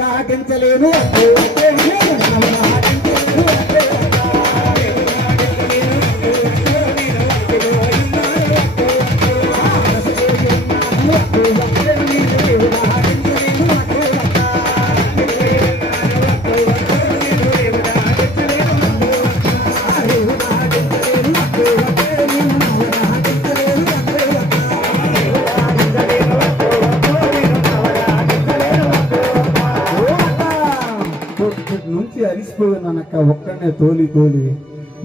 దాటించలేను నుంచి అలిసిపోయినానక్క. ఒక్కడనే తోలి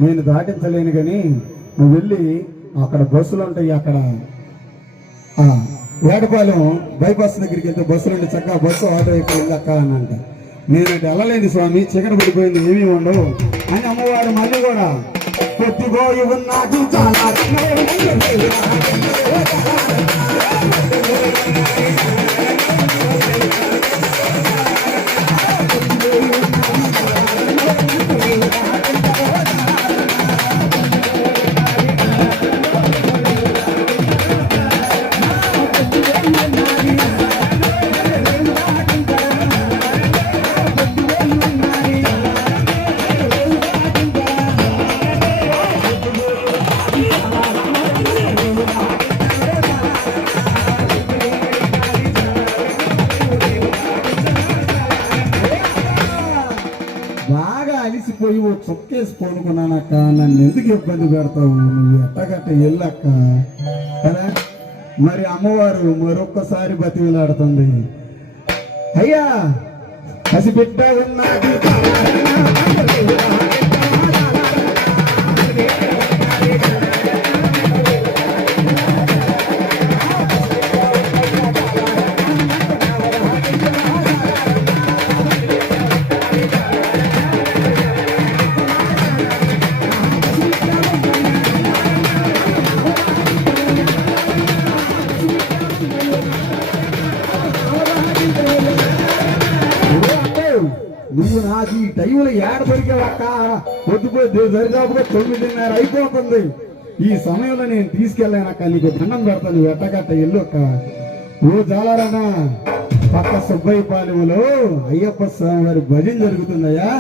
నేను దాటించలేను కానీ నువ్వు వెళ్ళి అక్కడ బస్సులు ఉంటాయి, అక్కడ వేటపాలెం బైపాస్ దగ్గరికి వెళ్తే బస్సులు ఉంటే చక్కగా బస్సు ఆటో ఎక్కి వెళ్ళక్క అని అంట. నేను వెళ్ళలేదు స్వామి, చికెన్ పడిపోయింది, ఏమీ ఉండవు అని అమ్మవారు మళ్ళీ కూడా కొద్దిగోయి ఉన్నాడు చాలా బాగా అలిసిపోయి ఓ చుక్కేసి పోనుకున్నానక్క. నన్ను ఎందుకు ఇబ్బంది పెడతావు, నువ్వు ఎట్టగట్ట వెళ్ళక్క కదా. మరి అమ్మవారు మరొక్కసారి బతిలాడుతుంది. అయ్యా పసిబిడ్డ ఉన్నది నువ్వు నాకు ఈ టైంలో ఏడ దొరికావక్క. పొద్దుపోయి దరిదాపుగా 9:30 అయిపోతుంది. ఈ సమయంలో నేను తీసుకెళ్ళానక్క, నీకు దండం పెడతాను, నువ్వు ఎట్టగట్ట ఎల్లొక్క. ఓ జాలారన్నా, పక్క సుబ్బయ్య పాలెంలో అయ్యప్ప స్వామి వారి భజన జరుగుతుందయ్యా.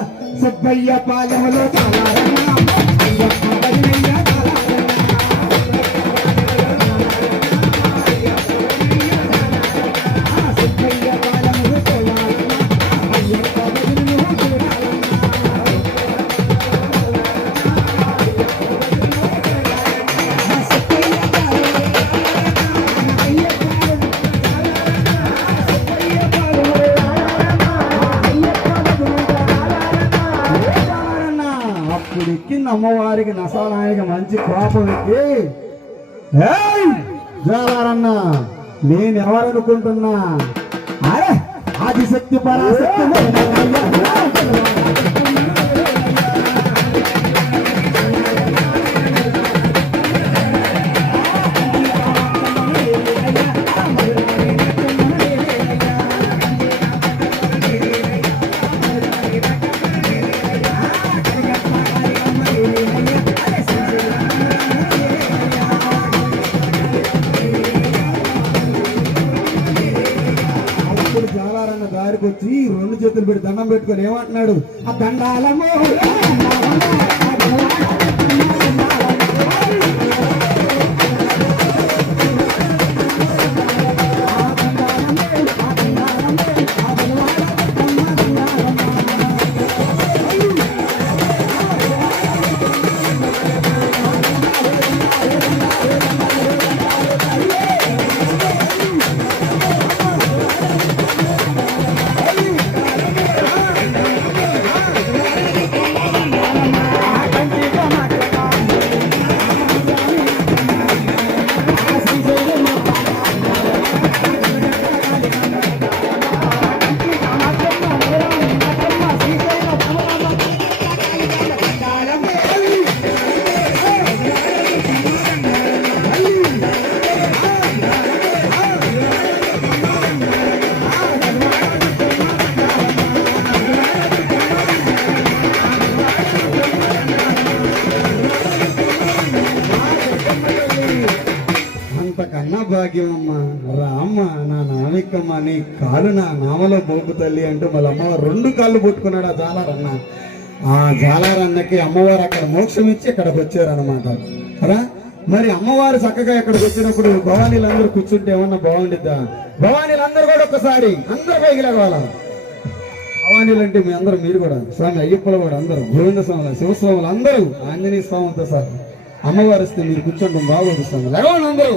సుబ్బయ్య పాలెంలో ఎక్కింది అమ్మవారికి నసానానికి మంచి కోపం ఎక్కి, జాలారన్నా నేనెవరనుకుంటున్నా, అరే ఆదిశక్తి పరాశక్తి దారికి వచ్చి 2 చేతులు పెట్టి దండం పెట్టుకొని ఏమంటున్నాడు, ఆ దండాలమో భాగ్యం అమ్మా రామ్మ నా నామికమ్మ నీ కాలు నా నామలో పోపు తల్లి అంటూ మళ్ళీ అమ్మవారు 2 కాళ్ళు పట్టుకున్నాడు ఆ జాలారన్న. ఆ జాలారన్నకి అమ్మవారు అక్కడ మోక్షం ఇచ్చి ఇక్కడికి వచ్చారనమాట కదా. మరి అమ్మవారు చక్కగా ఇక్కడికి వచ్చినప్పుడు భవానీలందరూ కూర్చుంటే ఏమన్నా బాగుండిద్దా? భవానీలందరూ కూడా ఒక్కసారి అందరూ పైకి లేవాల. భవానీలు అంటే మీ అందరూ, మీరు కూడా స్వామి అయ్యప్పలు కూడా అందరూ, గోవింద స్వాములు, శివస్వాములు అందరూ, ఆంజనేయ స్వామితో సార్ అమ్మవారు వస్తే మీరు కూర్చోండి బాగోదు స్వామి. లేవాలి అందరూ.